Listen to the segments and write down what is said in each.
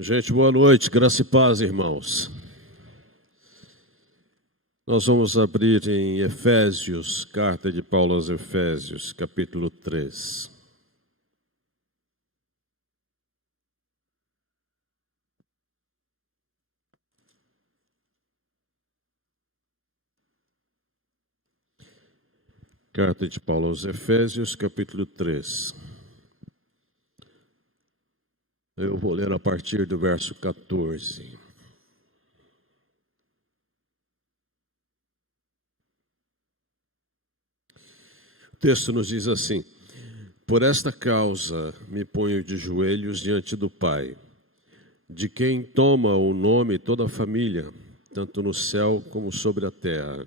Gente, boa noite, graça e paz, irmãos. Nós vamos abrir em Efésios, carta de Paulo aos Efésios, capítulo 3. Carta de Paulo aos Efésios, capítulo 3. Eu vou ler a partir do verso 14. O texto nos diz assim: Por esta causa me ponho de joelhos diante do Pai, de quem toma o nome toda a família, tanto no céu como sobre a terra,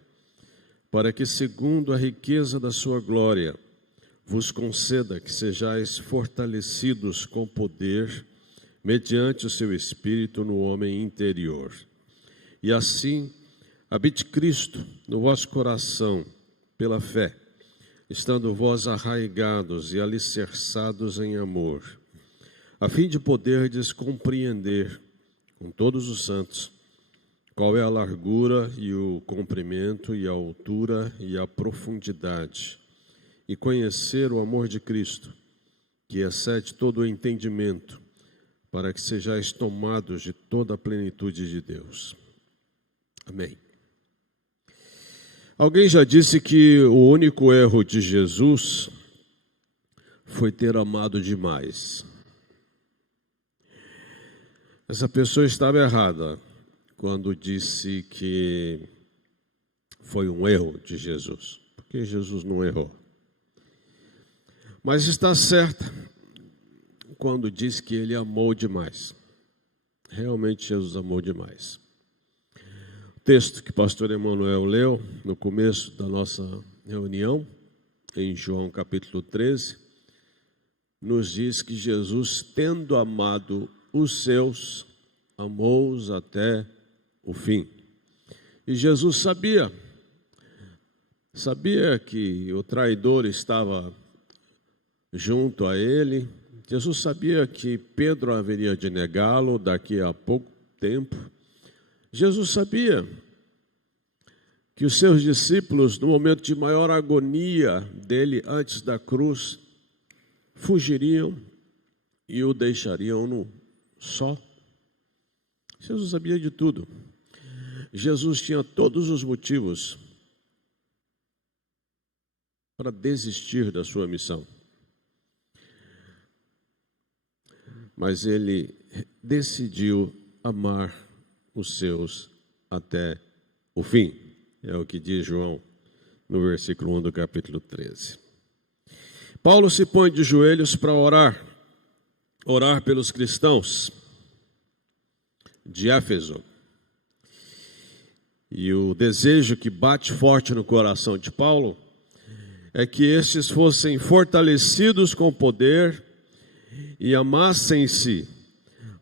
para que, segundo a riqueza da sua glória, vos conceda que sejais fortalecidos com poder, mediante o seu Espírito no homem interior. E assim, habite Cristo no vosso coração, pela fé, estando vós arraigados e alicerçados em amor, a fim de poderdes compreender, com todos os santos, qual é a largura e o comprimento e a altura e a profundidade, e conhecer o amor de Cristo, que excede todo o entendimento, para que sejais tomados de toda a plenitude de Deus. Amém. Alguém já disse que o único erro de Jesus foi ter amado demais. Essa pessoa estava errada quando disse que foi um erro de Jesus, porque Jesus não errou. Mas está certa quando diz que ele amou demais. Realmente Jesus amou demais. O texto que o pastor Emanuel leu no começo da nossa reunião, em João capítulo 13, nos diz que Jesus, tendo amado os seus, amou-os até o fim. E Jesus sabia que o traidor estava junto a ele. Jesus sabia que Pedro haveria de negá-lo daqui a pouco tempo. Jesus sabia que os seus discípulos, no momento de maior agonia dele antes da cruz, fugiriam e o deixariam no só. Jesus sabia de tudo. Jesus tinha todos os motivos para desistir da sua missão. Mas ele decidiu amar os seus até o fim. É o que diz João no versículo 1 do capítulo 13. Paulo se põe de joelhos para orar pelos cristãos de Éfeso. E o desejo que bate forte no coração de Paulo é que estes fossem fortalecidos com poder e amassem-se,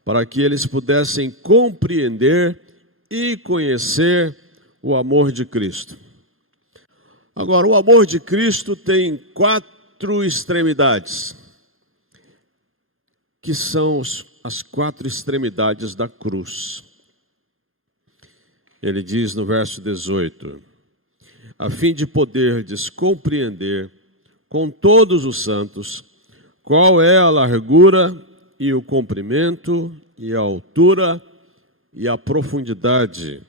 para que eles pudessem compreender e conhecer o amor de Cristo. Agora, o amor de Cristo tem 4 extremidades, que são as 4 extremidades da cruz. Ele diz no verso 18, a fim de poderdes compreender com todos os santos qual é a largura e o comprimento e a altura e a profundidade,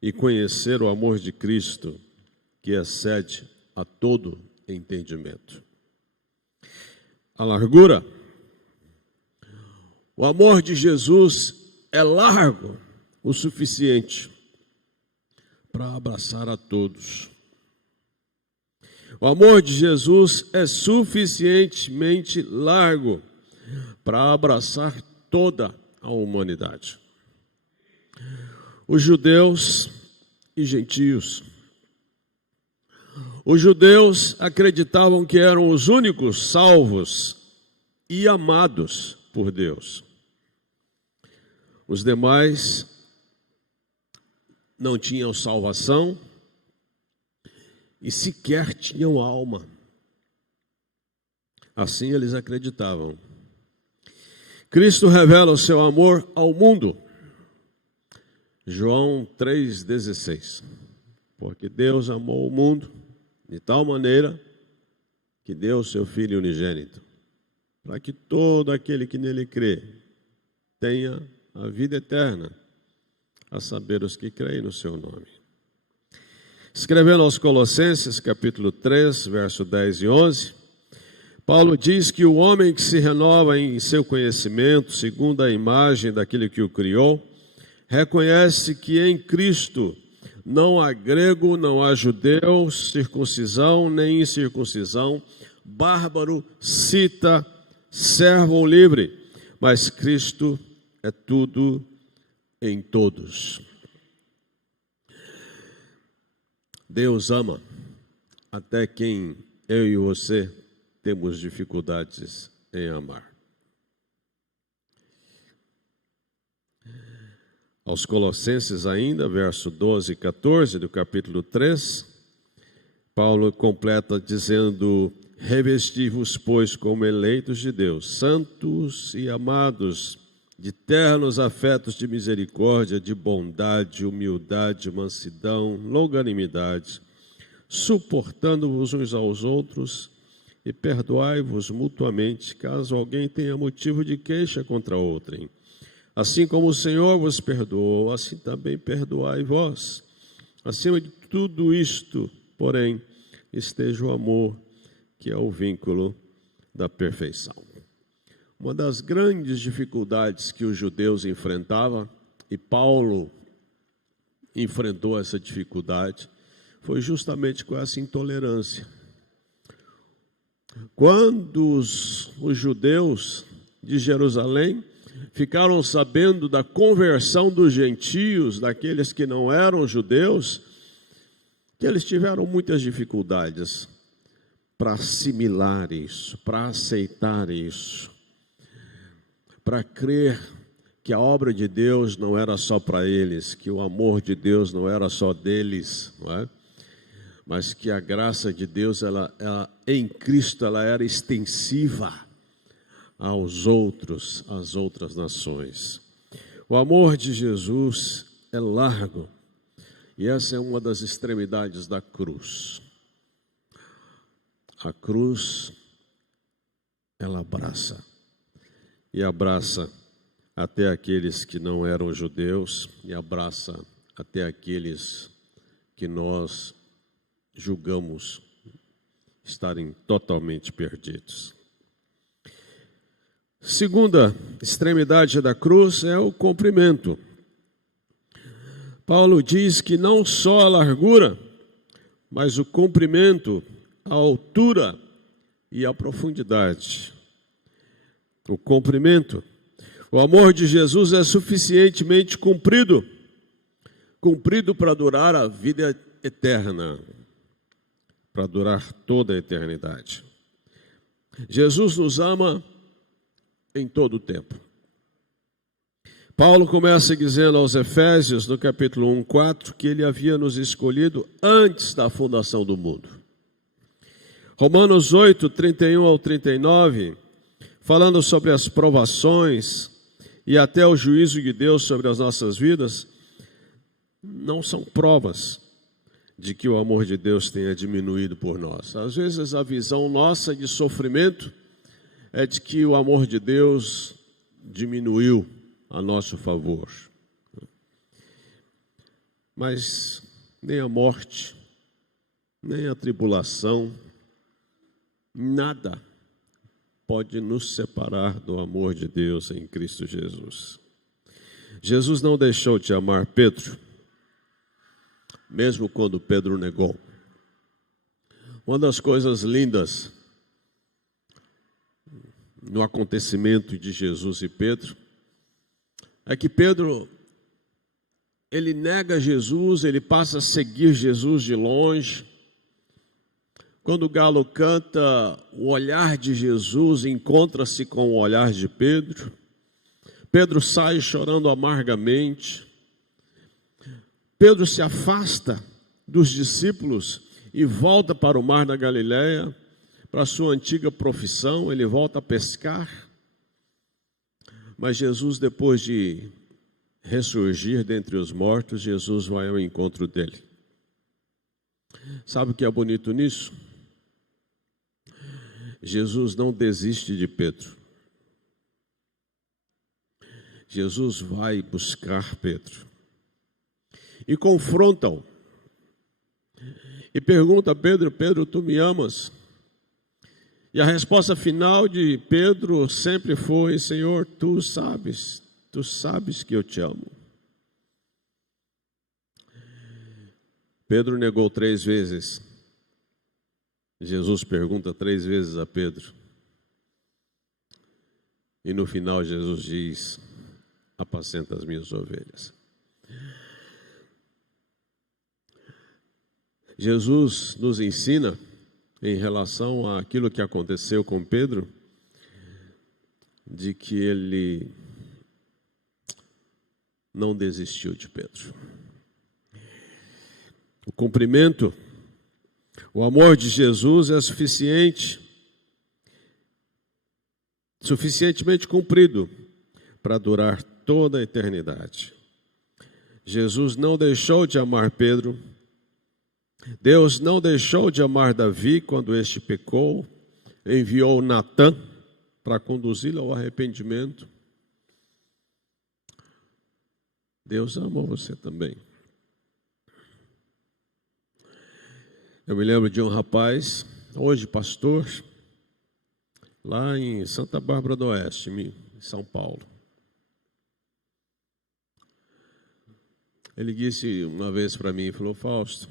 e conhecer o amor de Cristo, que excede a todo entendimento. A largura. O amor de Jesus é largo o suficiente para abraçar a todos. O amor de Jesus é suficientemente largo para abraçar toda a humanidade. Os judeus e gentios. Os judeus acreditavam que eram os únicos salvos e amados por Deus. Os demais não tinham salvação e sequer tinham alma. Assim eles acreditavam. Cristo revela o seu amor ao mundo. João 3,16. Porque Deus amou o mundo de tal maneira que deu o seu Filho unigênito, para que todo aquele que nele crê tenha a vida eterna, a saber, os que creem no seu nome. Escrevendo aos Colossenses, capítulo 3, verso 10 e 11, Paulo diz que o homem que se renova em seu conhecimento, segundo a imagem daquele que o criou, reconhece que em Cristo não há grego, não há judeu, circuncisão nem incircuncisão, bárbaro, cita, servo ou livre, mas Cristo é tudo em todos. Deus ama até quem eu e você temos dificuldades em amar. Aos Colossenses ainda, verso 12 e 14 do capítulo 3, Paulo completa dizendo: revesti-vos, pois, como eleitos de Deus, santos e amados, de ternos afetos de misericórdia, de bondade, humildade, mansidão, longanimidade, suportando-vos uns aos outros e perdoai-vos mutuamente, caso alguém tenha motivo de queixa contra outrem. Assim como o Senhor vos perdoou, assim também perdoai vós. Acima de tudo isto, porém, esteja o amor, que é o vínculo da perfeição. Uma das grandes dificuldades que os judeus enfrentavam, e Paulo enfrentou essa dificuldade, foi justamente com essa intolerância. Quando os judeus de Jerusalém ficaram sabendo da conversão dos gentios, daqueles que não eram judeus, que eles tiveram muitas dificuldades para assimilar isso, para aceitar isso, para crer que a obra de Deus não era só para eles, que o amor de Deus não era só deles, não é? Mas que a graça de Deus, ela em Cristo, ela era extensiva aos outros, às outras nações. O amor de Jesus é largo, e essa é uma das extremidades da cruz. A cruz, ela abraça, e abraça até aqueles que não eram judeus, e abraça até aqueles que nós julgamos estarem totalmente perdidos. Segunda extremidade da cruz é o comprimento. Paulo diz que não só a largura, mas o comprimento, a altura e a profundidade. O comprimento. O amor de Jesus é suficientemente comprido para durar a vida eterna, para durar toda a eternidade. Jesus nos ama em todo o tempo. Paulo começa dizendo aos Efésios, no capítulo 1:4, que ele havia nos escolhido antes da fundação do mundo. Romanos 8:31 ao 39, falando sobre as provações e até o juízo de Deus sobre as nossas vidas, não são provas de que o amor de Deus tenha diminuído por nós. Às vezes a visão nossa de sofrimento é de que o amor de Deus diminuiu a nosso favor. Mas nem a morte, nem a tribulação, nada pode nos separar do amor de Deus em Cristo Jesus. Jesus não deixou de amar Pedro, mesmo quando Pedro negou. Uma das coisas lindas no acontecimento de Jesus e Pedro é que Pedro, ele nega Jesus, ele passa a seguir Jesus de longe. Quando o galo canta, o olhar de Jesus encontra-se com o olhar de Pedro. Pedro sai chorando amargamente. Pedro se afasta dos discípulos e volta para o mar da Galileia, para a sua antiga profissão. Ele volta a pescar. Mas Jesus, depois de ressurgir dentre os mortos, Jesus vai ao encontro dele. Sabe o que é bonito nisso? Jesus não desiste de Pedro. Jesus vai buscar Pedro e confronta-o. E pergunta a Pedro: Pedro, tu me amas? E a resposta final de Pedro sempre foi: Senhor, tu sabes que eu te amo. Pedro negou 3 vezes. Jesus pergunta 3 vezes a Pedro. E no final Jesus diz: apacenta as minhas ovelhas. Jesus nos ensina, em relação àquilo que aconteceu com Pedro, de que ele não desistiu de Pedro. O cumprimento, o amor de Jesus é suficientemente cumprido para durar toda a eternidade. Jesus não deixou de amar Pedro. Deus não deixou de amar Davi quando este pecou, enviou Natã para conduzi-lo ao arrependimento. Deus ama você também. Eu me lembro de um rapaz, hoje pastor, lá em Santa Bárbara do Oeste, em São Paulo. Ele disse uma vez para mim, falou: Fausto,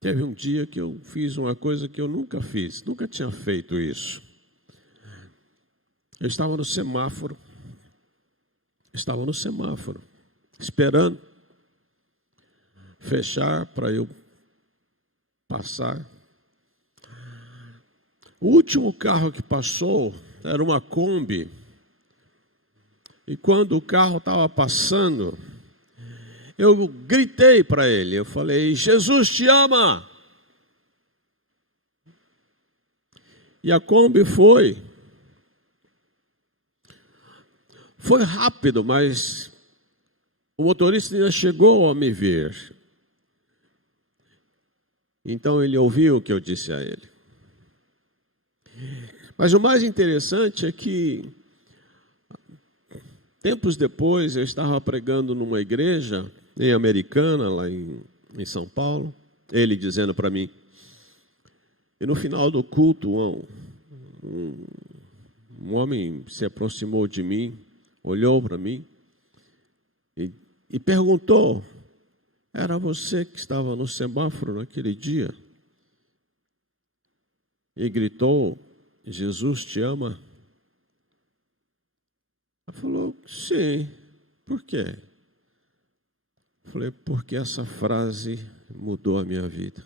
teve um dia que eu fiz uma coisa que eu nunca fiz, nunca tinha feito isso. Eu estava no semáforo, esperando fechar para eu passar. O último carro que passou era uma Kombi. E quando o carro estava passando, eu gritei para ele, eu falei: Jesus te ama! E a Kombi foi rápido, mas o motorista ainda chegou a me ver. Então ele ouviu o que eu disse a ele. Mas o mais interessante é que, tempos depois, eu estava pregando numa igreja em Americana, lá em São Paulo, ele dizendo para mim, e no final do culto, um homem se aproximou de mim, olhou para mim e perguntou: era você que estava no semáforo naquele dia? E gritou: Jesus te ama? Ela falou: sim. Por quê? Eu falei: porque essa frase mudou a minha vida.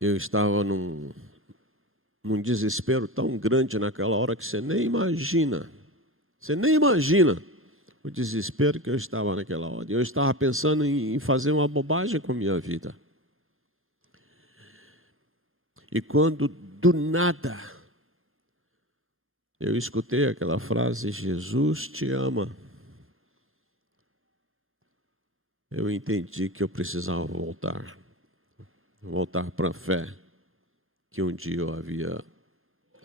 Eu estava num desespero tão grande naquela hora que você nem imagina o desespero que eu estava naquela hora. Eu estava pensando em fazer uma bobagem com a minha vida. E quando do nada eu escutei aquela frase: Jesus te ama, eu entendi que eu precisava voltar para a fé que um dia eu havia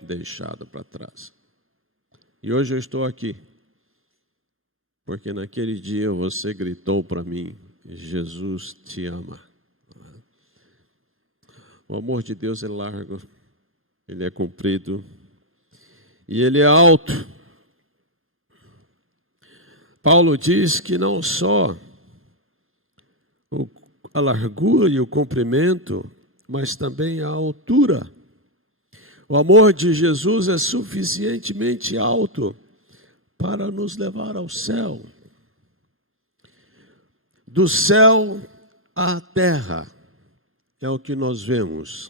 deixado para trás. E hoje eu estou aqui, porque naquele dia você gritou para mim: Jesus te ama. O amor de Deus é largo, ele é comprido e ele é alto. Paulo diz que não só a largura e o comprimento, mas também a altura. O amor de Jesus é suficientemente alto para nos levar ao céu. Do céu à terra é o que nós vemos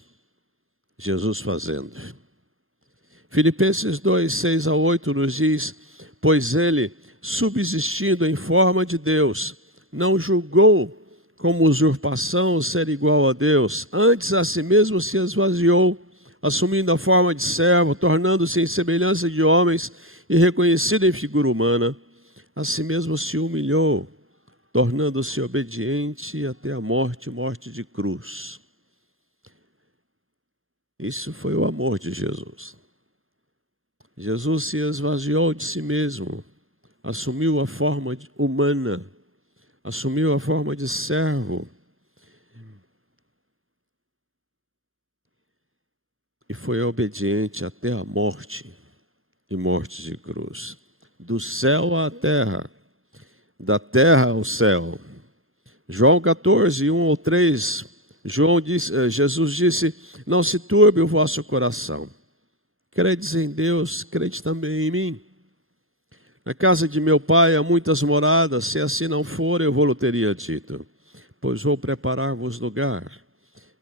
Jesus fazendo. Filipenses 2, 6-8 nos diz: pois ele, subsistindo em forma de Deus, não julgou como usurpação ser igual a Deus, antes a si mesmo se esvaziou, assumindo a forma de servo, tornando-se em semelhança de homens e reconhecido em figura humana, a si mesmo se humilhou, tornando-se obediente até a morte, morte de cruz. Isso foi o amor de Jesus. Jesus se esvaziou de si mesmo, assumiu a forma humana, assumiu a forma de servo e foi obediente até a morte e morte de cruz. Do céu à terra, da terra ao céu. João 14, 1 ou 3, Jesus disse: não se turbe o vosso coração. Credes em Deus, crede também em mim. Na casa de meu pai há muitas moradas, se assim não for, eu vou-lhe teria dito, pois vou preparar-vos lugar.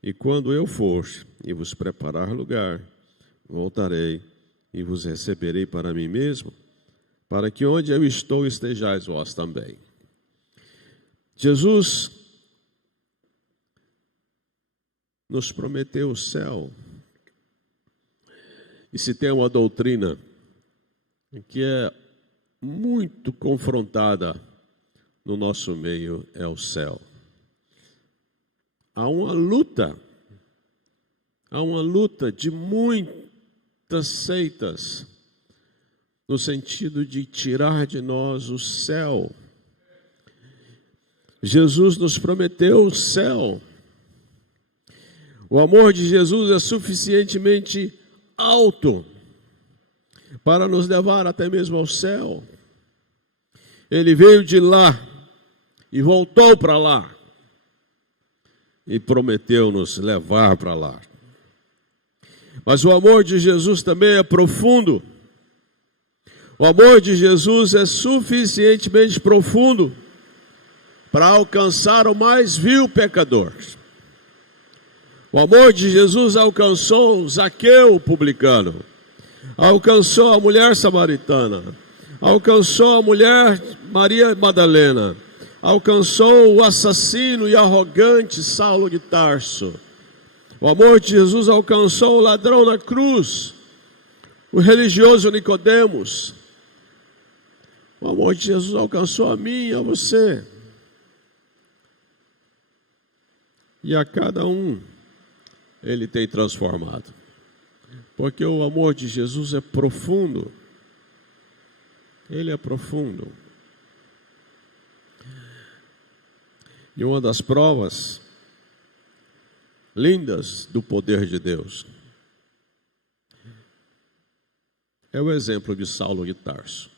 E quando eu for e vos preparar lugar, voltarei e vos receberei para mim mesmo, para que onde eu estou estejais vós também. Jesus nos prometeu o céu. E se tem uma doutrina que é muito confrontada no nosso meio, é o céu. Há uma luta de muitas seitas, no sentido de tirar de nós o céu. Jesus nos prometeu o céu. O amor de Jesus é suficientemente alto para nos levar até mesmo ao céu. Ele veio de lá e voltou para lá e prometeu nos levar para lá. Mas o amor de Jesus também é profundo. O amor de Jesus é suficientemente profundo para alcançar o mais vil pecador. O amor de Jesus alcançou Zaqueu, o publicano, alcançou a mulher samaritana, alcançou a mulher Maria Madalena, alcançou o assassino e arrogante Saulo de Tarso. O amor de Jesus alcançou o ladrão na cruz, o religioso Nicodemos. O amor de Jesus alcançou a mim e a você. E a cada um Ele tem transformado. Porque o amor de Jesus é profundo. Ele é profundo. E uma das provas lindas do poder de Deus é o exemplo de Saulo de Tarso.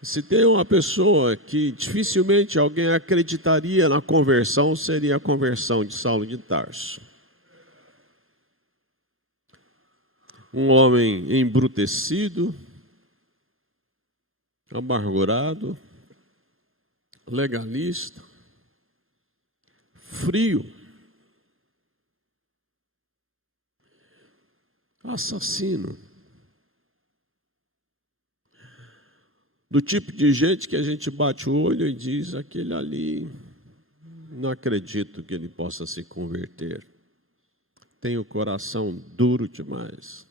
Se tem uma pessoa que dificilmente alguém acreditaria na conversão, seria a conversão de Saulo de Tarso. Um homem embrutecido, amargurado, legalista, frio, assassino. Do tipo de gente que a gente bate o olho e diz: aquele ali, não acredito que ele possa se converter. Tem o coração duro demais.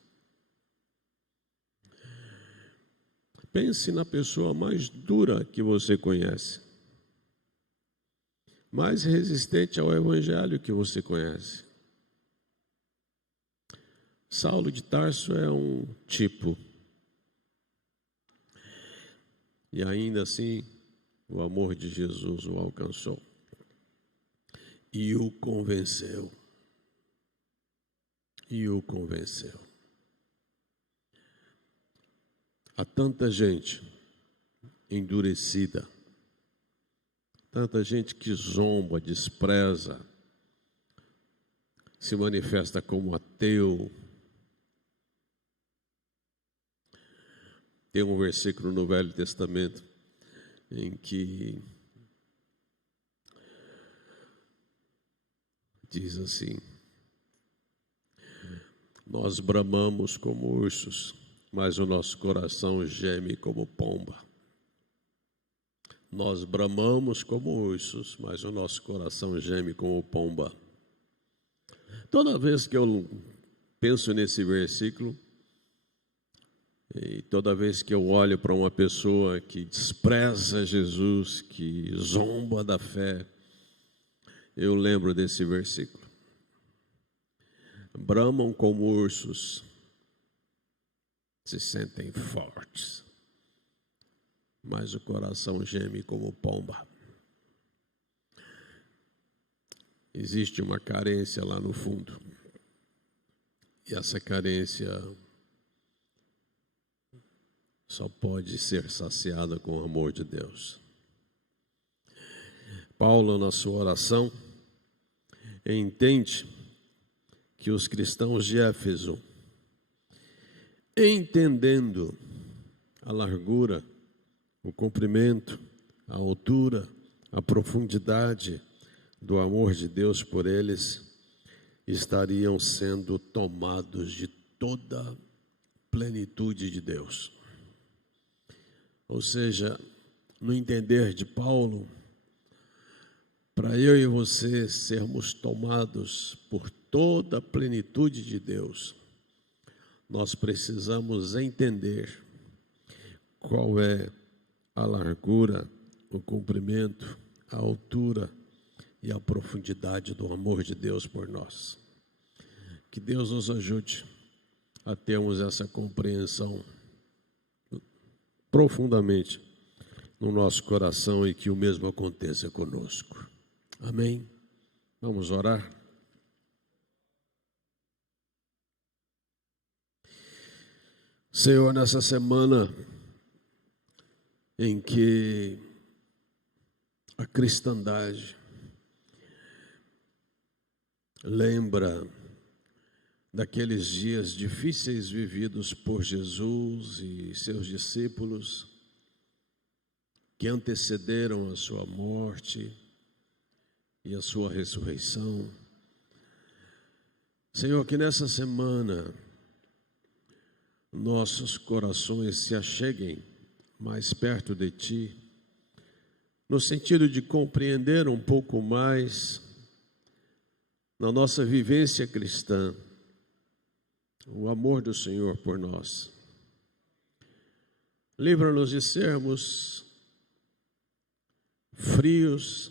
Pense na pessoa mais dura que você conhece, mais resistente ao evangelho que você conhece. Saulo de Tarso é um tipo. E ainda assim, o amor de Jesus o alcançou e o convenceu. E o convenceu. Há tanta gente endurecida, tanta gente que zomba, despreza, se manifesta como ateu. Tem um versículo no Velho Testamento em que diz assim: nós bramamos como ursos, mas o nosso coração geme como pomba. Nós bramamos como ursos, mas o nosso coração geme como pomba. Toda vez que eu penso nesse versículo, e toda vez que eu olho para uma pessoa que despreza Jesus, que zomba da fé, eu lembro desse versículo. Bramam como ursos, se sentem fortes, mas o coração geme como pomba. Existe uma carência lá no fundo, e essa carência só pode ser saciada com o amor de Deus. Paulo, na sua oração, entende que os cristãos de Éfeso, entendendo a largura, o comprimento, a altura, a profundidade do amor de Deus por eles, estariam sendo tomados de toda a plenitude de Deus. Ou seja, no entender de Paulo, para eu e você sermos tomados por toda a plenitude de Deus, nós precisamos entender qual é a largura, o comprimento, a altura e a profundidade do amor de Deus por nós. Que Deus nos ajude a termos essa compreensão profundamente no nosso coração e que o mesmo aconteça conosco. Amém? Vamos orar? Senhor, nessa semana em que a cristandade lembra daqueles dias difíceis vividos por Jesus e seus discípulos, que antecederam a sua morte e a sua ressurreição. Senhor, que nessa semana nossos corações se acheguem mais perto de Ti, no sentido de compreender um pouco mais, na nossa vivência cristã, o amor do Senhor por nós. Livra-nos de sermos frios.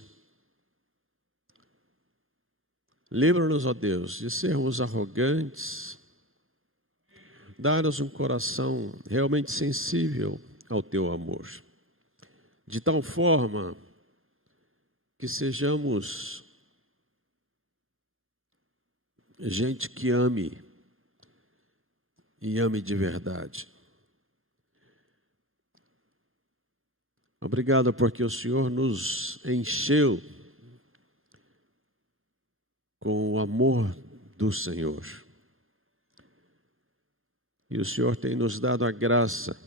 Livra-nos, ó Deus, de sermos arrogantes. Dá-nos um coração realmente sensível ao Teu amor, de tal forma que sejamos gente que ame e ame de verdade. Obrigado porque o Senhor nos encheu com o amor do Senhor. E o Senhor tem nos dado a graça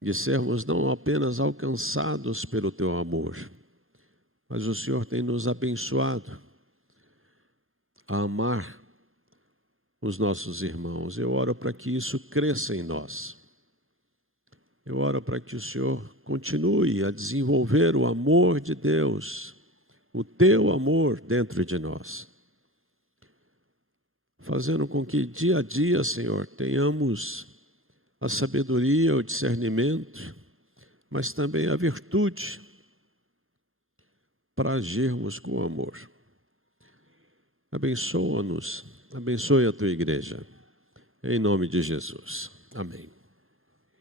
de sermos não apenas alcançados pelo Teu amor, mas o Senhor tem nos abençoado a amar os nossos irmãos. Eu oro para que isso cresça em nós. Eu oro para que o Senhor continue a desenvolver o amor de Deus, o Teu amor dentro de nós, fazendo com que dia a dia, Senhor, tenhamos a sabedoria, o discernimento, mas também a virtude para agirmos com amor. Abençoa-nos, abençoe a Tua igreja, em nome de Jesus. Amém.